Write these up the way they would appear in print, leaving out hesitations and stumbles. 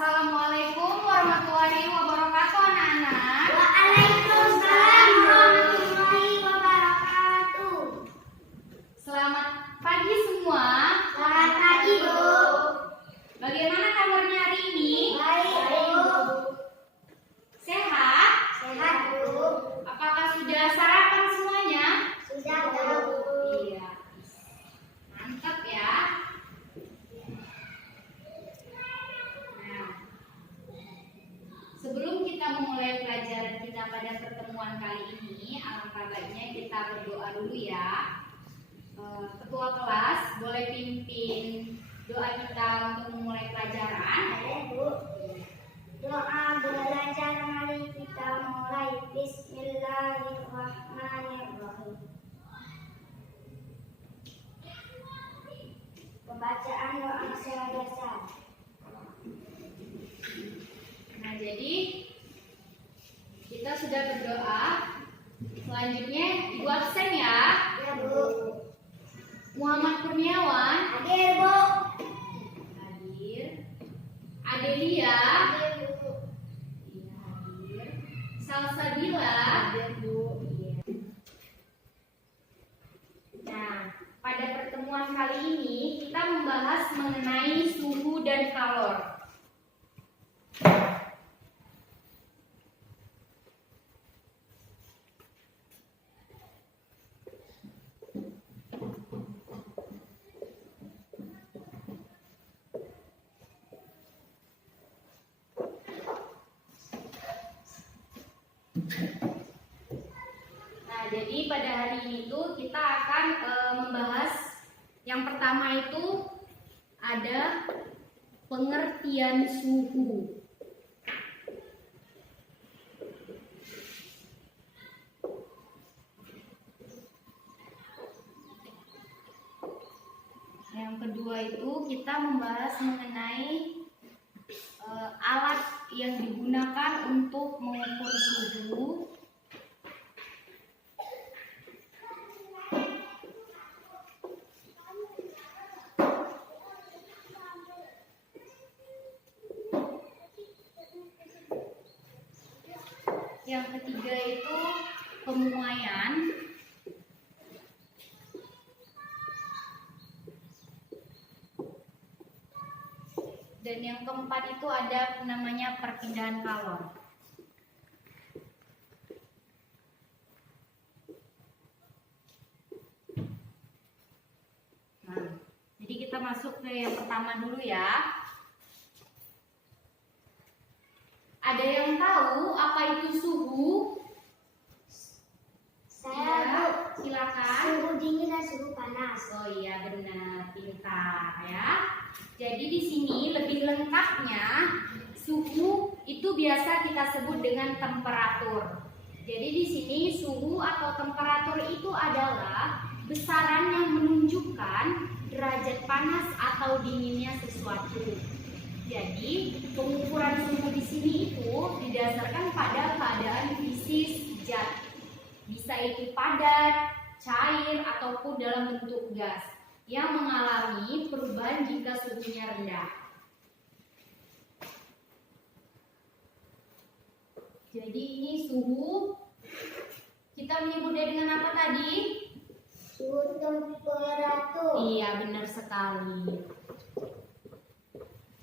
Assalamualaikum warahmatullahi wabarakatuh anak-anak. Waalaikumsalam warahmatullahi wabarakatuh. Selamat pagi semua. Selamat pagi, Bu. Bagaimana kabarnya hari ini? Baik, Bu. Sehat? Sehat, Bu. Apakah sudah sarapan semuanya? Sudah, Bu. Iya. Mantap ya. Nah, sebelum kita memulai pelajaran kita pada pertemuan kali ini, alangkah baiknya kita berdoa dulu ya. Ketua kelas boleh pimpin doa kita untuk memulai pelajaran. Boleh, Bu. Doa belajar mari kita mulai. Bismillahirrahmanirrahim. Pembacaan doa secara dasar. Nah, jadi kita sudah berdoa. Selanjutnya Ibu absen ya. Ya, Bu. Muhammad Kurniawan Hadir, Bu. hadir. Adelia Hadir, Bu. iya hadir. Salsabila Hadir, Bu. iya. Nah, pada pertemuan kali ini kita membahas mengenai suhu dan kalor. Nah, jadi pada hari ini tuh kita akan membahas yang pertama itu ada pengertian suhu. Yang kedua itu kita membahas mengenai alat yang digunakan untuk mengukur suhu. Yang ketiga itu pemuaian. Dan yang keempat itu ada namanya perpindahan kalor. Nah, jadi kita masuk ke yang pertama dulu ya. Ada yang tahu apa itu suhu? Saya, Ya, Bu. silakan. Suhu dingin dan suhu panas. Oh iya benar, pintar ya. Jadi di sini lebih lengkapnya suhu itu biasa kita sebut dengan temperatur. Jadi di sini suhu atau temperatur itu adalah besaran yang menunjukkan derajat panas atau dinginnya sesuatu. Jadi pengukuran suhu di sini itu didasarkan pada keadaan fisis zat. Bisa itu padat, cair, ataupun dalam bentuk gas yang mengalami perubahan jika suhunya rendah. Jadi ini suhu, kita menyebutnya dengan apa tadi? Suhu temperatur. Iya benar sekali.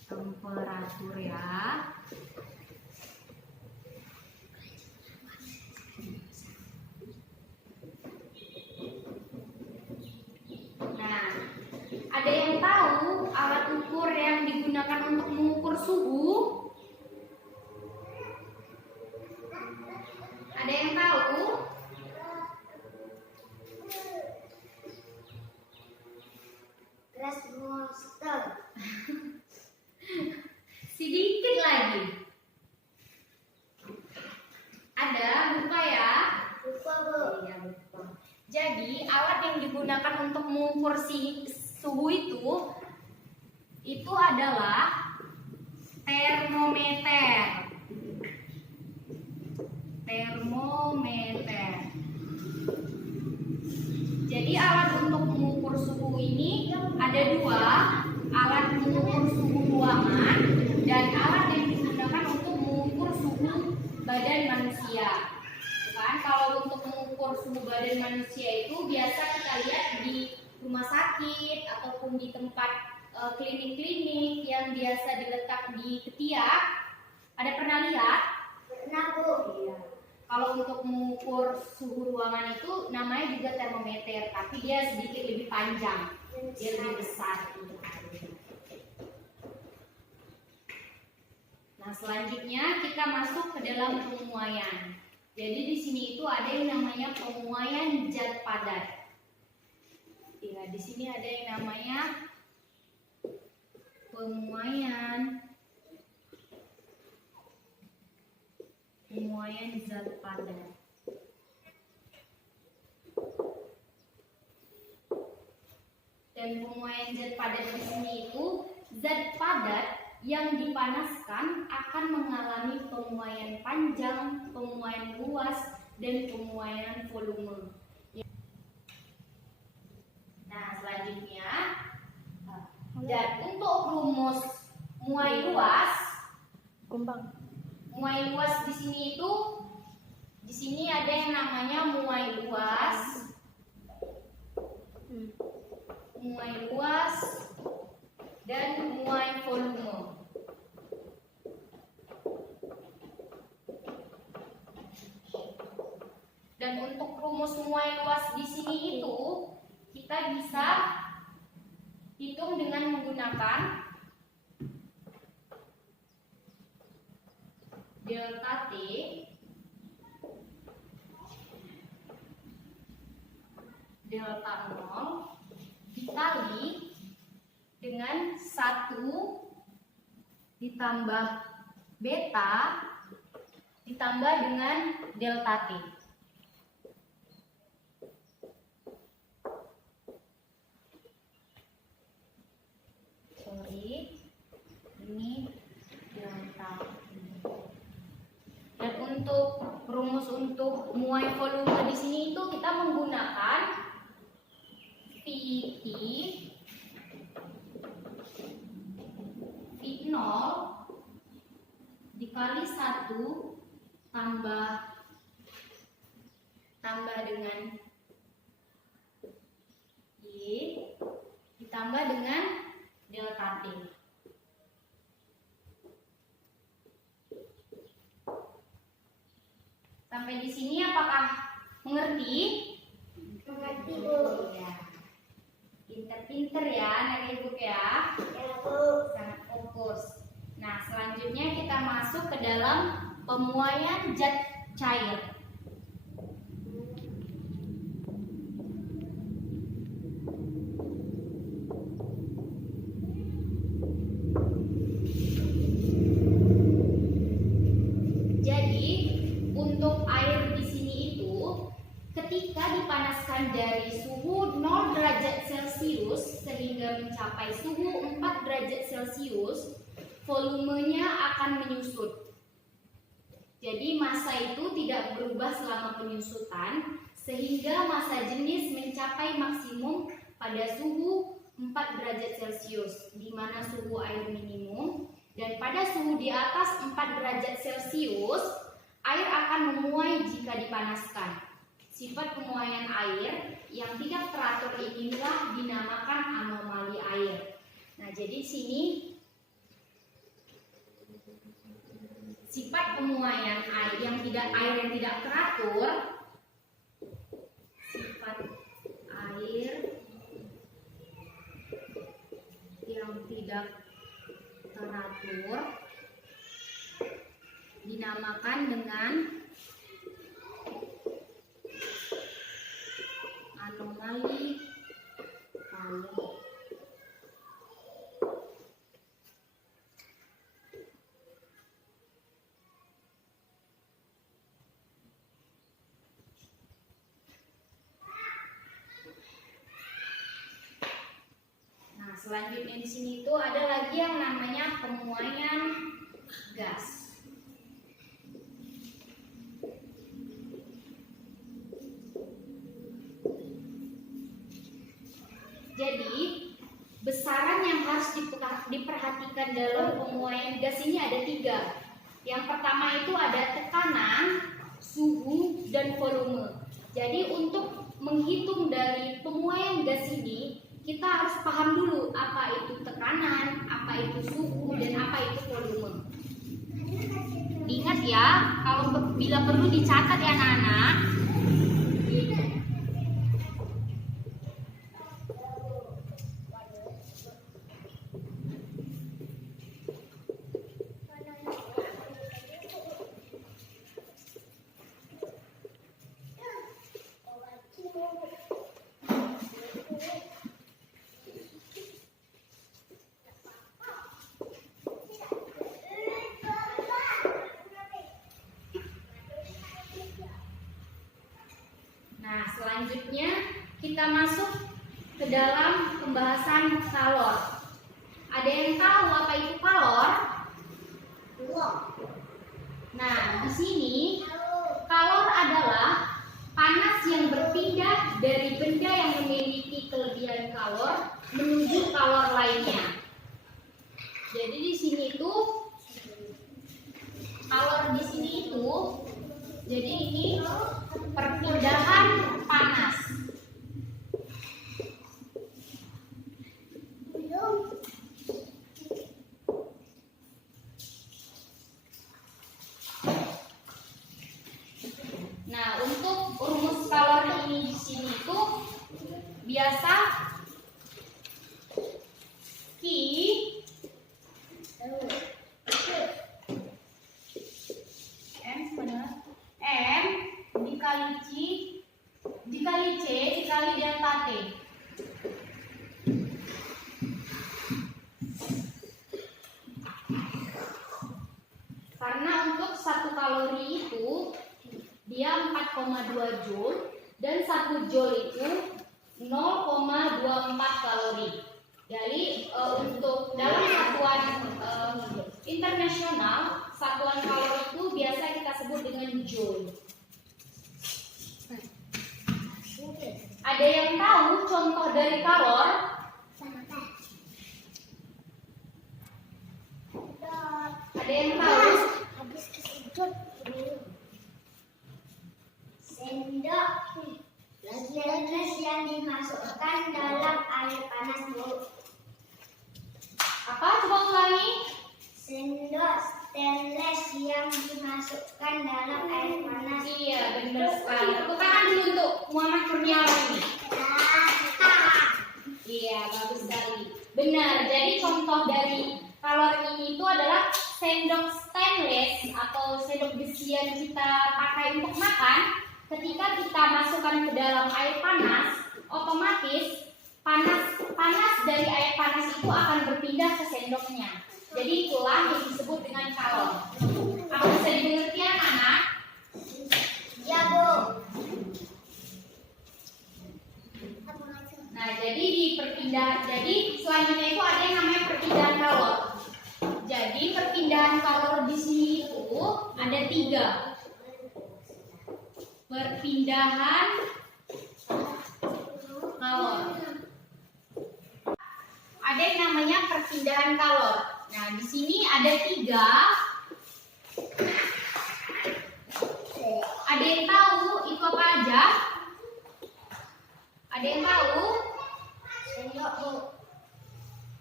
Temperatur ya. Nah, ada yang tahu alat ukur yang digunakan untuk mengukur suhu? Ada yang tahu? Thermometer. Sedikit lagi. Ada, lupa ya? Lupa, Bu. Iya, lupa. Jadi, alat yang digunakan untuk mengukur suhu itu adalah termometer. Termometer. Jadi alat untuk mengukur suhu ini ada dua, alat mengukur suhu ruangan dan alat yang digunakan untuk mengukur suhu badan manusia. Kan kalau untuk mengukur suhu badan manusia itu biasa kita lihat di rumah sakit ataupun di tempat klinik-klinik yang biasa diletak di ketiak. Ada pernah lihat? Pernah, Bu. Iya. Kalau untuk mengukur suhu ruangan itu namanya juga termometer, tapi dia sedikit lebih panjang, dia lebih besar. Nah, selanjutnya kita masuk ke dalam pemuaian. Jadi di sini itu ada yang namanya pemuaian zat padat. Ya, di sini ada yang namanya pemuaian zat padat. Dan pemuaian zat padat di sini itu zat padat yang dipanaskan akan mengalami pemuaian panjang, pemuaian luas, dan pemuaian volume. Nah, selanjutnya, dan untuk rumus muai luas, muai luas di sini itu, di sini ada yang namanya muai luas, dan muai volume. Dan untuk rumus muai luas di sini itu kita bisa hitung dengan menggunakan delta T delta 0 dikali dengan 1 ditambah beta ditambah dengan delta T. Ini delta. Dan untuk rumus untuk muai volume di sini itu kita menggunakan VT V0 dikali 1 tambah dengan Y ditambah dengan delta T. Sampai di sini apakah mengerti? Mengerti, Bu. Ya. Pinter-pinter ya anak ibu ya. Ya, Bu. Sangat fokus. Nah, selanjutnya kita masuk ke dalam pemuaian zat cair. Jadi, untuk air di sini itu ketika dipanaskan dari suhu 0 derajat Celcius sehingga mencapai suhu 4 derajat Celcius, volumenya akan menyusut. Jadi massa itu tidak berubah selama penyusutan sehingga massa jenis mencapai maksimum pada suhu 4 derajat Celcius di mana suhu air minimum, dan pada suhu di atas 4 derajat Celcius air akan memuai jika dipanaskan. Sifat pemuaian air yang tidak teratur inilah dinamakan anomali air. Nah, jadi sini sifat pemuaian air yang tidak teratur, sifat air yang tidak teratur dinamakan dengan anomali air. Nah, selanjutnya di sini itu ada lagi yang namanya pemuaian gas. Jadi besaran yang harus diperhatikan dalam penguaian gas ini ada 3. Yang pertama itu ada tekanan, suhu, dan volume. Jadi untuk menghitung dari penguaian gas ini, kita harus paham dulu apa itu tekanan, apa itu suhu, dan apa itu volume. Ingat ya, kalau bila perlu dicatat ya anak-anak. Nah, selanjutnya kita masuk ke dalam pembahasan kalor. Ada yang tahu apa itu kalor? Nah, di sini kalor adalah panas yang berpindah dari benda yang memiliki kelebihan kalor menuju kalor lainnya. Jadi di sini itu kalor di sini itu, jadi ini perpindahan panas. Nah, untuk rumus kalor ini di sini itu biasa Q M sebenarnya M dikali C dikali delta T. Karena untuk 1 kalori itu dia 4,2 joule dan 1 joule itu 0,24 kalori. Jadi untuk dalam satuan internasional, satuan kalori itu biasa kita sebut dengan joule. Ada yang tahu contoh dari kalor? Ada yang tahu? Sendok stainless yang dimasukkan dalam air panas, Bu. Apa? Coba ulangi. Sendok stainless yang dimasukkan dalam air panas. Iya, benar sekali. Tepuk tangan dulu untuk Muhammad Kurniawan ini. Iya, bagus sekali. Benar. Jadi contoh dari kalor ini itu adalah sendok stainless atau sendok besi yang kita pakai untuk makan. Ketika kita masukkan ke dalam air panas, otomatis panas dari air panas itu akan berpindah ke sendoknya. Jadi itulah yang disebut dengan kalor. Apa bisa dimengerti anak-anak? Ya, Bu. Nah, jadi selanjutnya itu ada yang namanya perpindahan kalor. Jadi perpindahan kalor di sini itu ada 3. Perpindahan kalor. Ada yang namanya perpindahan kalor. Nah, di sini ada 3. Ada yang tahu itu apa aja? Ada yang tahu? Sendok, Bu.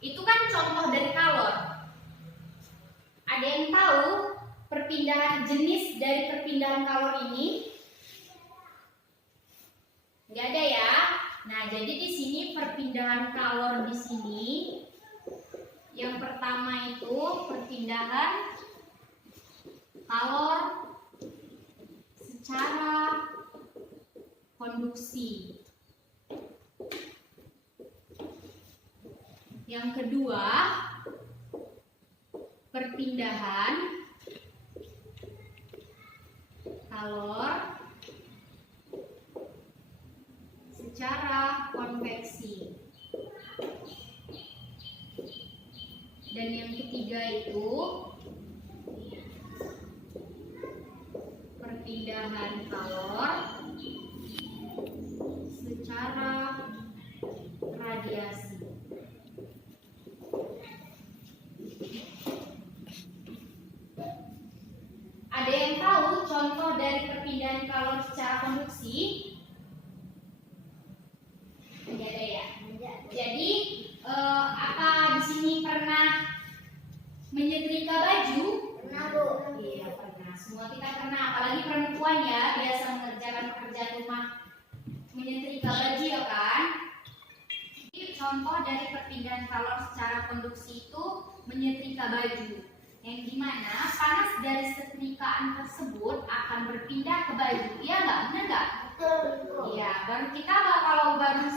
Itu kan contoh dari kalor. Ada yang tahu jenis dari perpindahan kalor ini? Nggak ada ya. Nah, jadi di sini perpindahan kalor di sini yang pertama itu perpindahan kalor secara konduksi. Yang kedua, perpindahan kalor secara konveksi. Dan yang ketiga itu perpindahan kalor secara radiasi. pernah menyetrika baju? Pernah, Bu. Iya, pernah. Semua kita pernah, apalagi perempuan ya, biasa mengerjakan pekerjaan rumah menyetrika baju ya kan? Jadi, contoh dari perpindahan kalor secara konduksi itu menyetrika baju, yang dimana panas dari setrikaan tersebut akan berpindah ke baju. Iya nggak? Benar nggak? Betul, Bu. Iya, baru kita kalau baru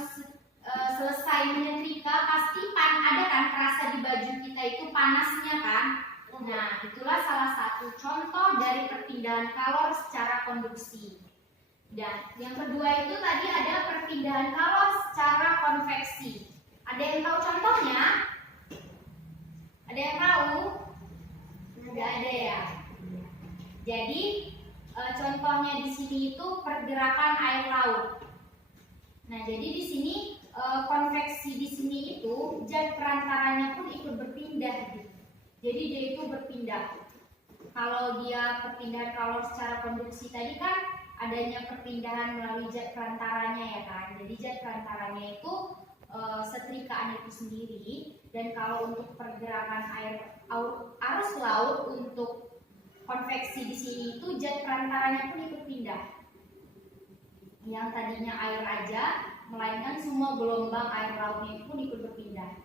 selesai menyetrika pasti ada kan terasa di baju kita itu panasnya kan? Nah, itulah salah satu contoh dari perpindahan kalor secara konduksi. Dan yang kedua itu tadi ada perpindahan kalor secara konveksi. Ada yang tahu contohnya? Ada yang tahu? Tidak ada ya. Jadi contohnya di sini itu pergerakan air laut. Nah, jadi di sini konveksi di sini itu zat perantaranya pun ikut berpindah gitu. Jadi dia itu berpindah. Kalau dia perpindahan kalor secara konduksi tadi kan adanya perpindahan melalui zat perantaranya ya kan. Jadi zat perantaranya itu setrikaan itu sendiri. Dan kalau untuk pergerakan arus laut untuk konveksi di sini itu zat perantaranya pun ikut pindah. Yang tadinya air aja, melainkan semua gelombang air lautnya pun ikut berpindah.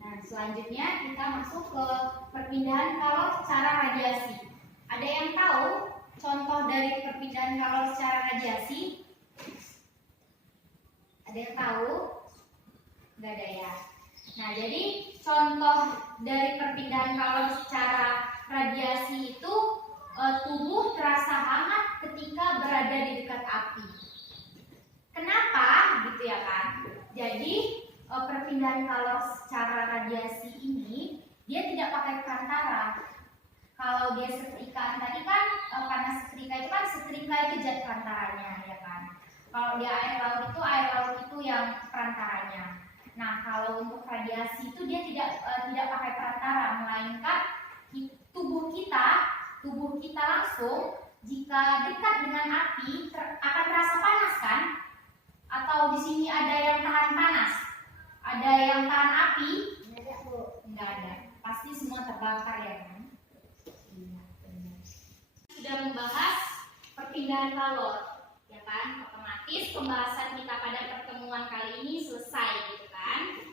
Nah, selanjutnya kita masuk ke perpindahan kalor secara radiasi. Ada yang tahu contoh dari perpindahan kalor secara radiasi? Ada yang tahu? Enggak ada ya. Nah, jadi contoh dari perpindahan kalor secara radiasi itu tubuh terasa hangat ketika berada di dekat api. Kenapa? Gitu ya kan? Jadi perpindahan kalor secara radiasi ini dia tidak pakai perantara. Kalau dia setrikaan tadi kan karena setrika itu zat perantaranya ya kan. Kalau dia air laut itu yang perantaranya. Nah, kalau untuk radiasi itu dia tidak pakai perantara, melainkan tubuh kita langsung jika dekat dengan api akan terasa panas kan? Atau di sini ada yang tahan panas? Ada yang tahan api? Ada, Bu. Enggak ada. Pasti semua terbakar ya kan? Iya, benar. Sudah membahas perpindahan kalor, ya kan? Otomatis pembahasan kita pada pertemuan kali ini selesai gitu kan?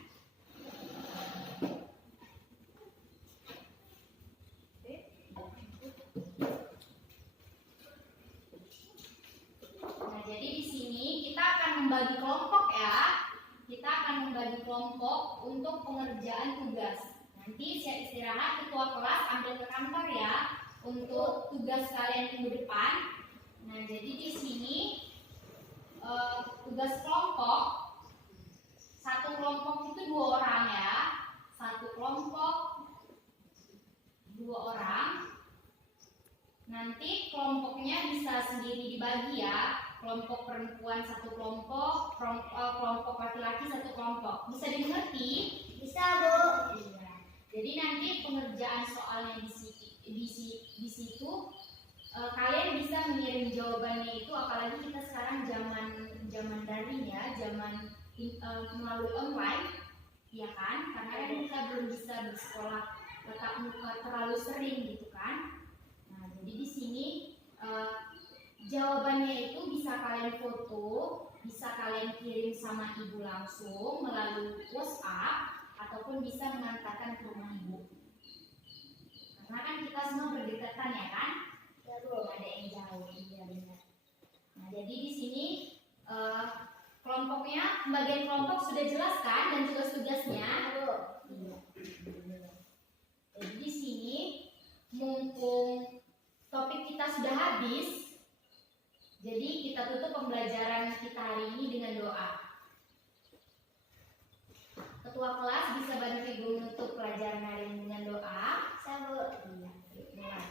Nah, jadi di sini kita akan membagi kelompok ya. Kita akan membagi kelompok untuk pengerjaan tugas. Nanti saya istirahat, ketua kelas ambil ke kantor ya untuk tugas kalian minggu depan. Nah, jadi di sini tugas kelompok, satu kelompok itu 2 orang ya. Satu kelompok 2 orang. Nanti kelompoknya bisa sendiri dibagi ya. Kelompok perempuan satu kelompok, kelompok laki-laki satu kelompok. Bisa dimengerti? Bisa, Bu. Iya. Jadi nanti pengerjaan soalnya di situ kalian bisa mengirim jawabannya itu, apalagi kita sekarang zaman daring ya, zaman melalui online, ya kan? Karena kan kita belum bisa bersekolah tatap muka terlalu sering gitu kan? Nah, jadi di sini jawabannya itu bisa kalian foto, bisa kalian kirim sama ibu langsung melalui WhatsApp, ataupun bisa mengantarkan ke rumah ibu. Karena kan kita semua berdekatan ya kan? Ya, Bu. Ada yang jauh, iya benar. Nah, jadi di sini kelompoknya, pembagian kelompok sudah jelas kan, dan tugas-tugasnya. Bu. Iya. Jadi di sini mumpung topik kita sudah habis, jadi kita tutup pembelajaran kita hari ini dengan doa. Ketua kelas bisa bantu ibu menutup pelajaran hari ini dengan doa. Bisa, Bu. Iya, yuk mulai.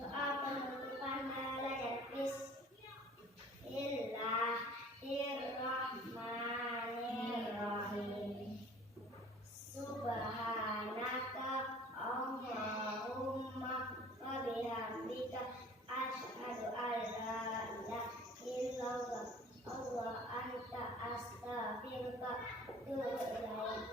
Doa penutupan belajar Bismillahirrahmanirrahim. Subhanaka Allahumma wa bihamdika asyhadu an la ilaha illallah wa anta astaghfiruka wa atubu ilaik.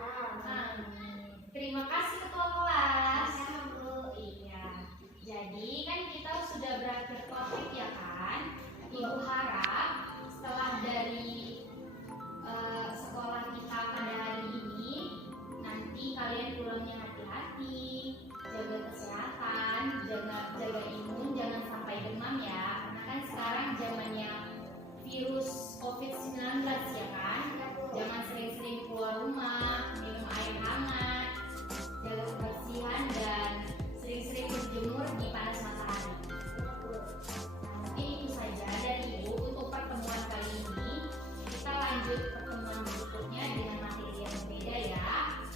pertemuan berikutnya dengan materi yang berbeda ya.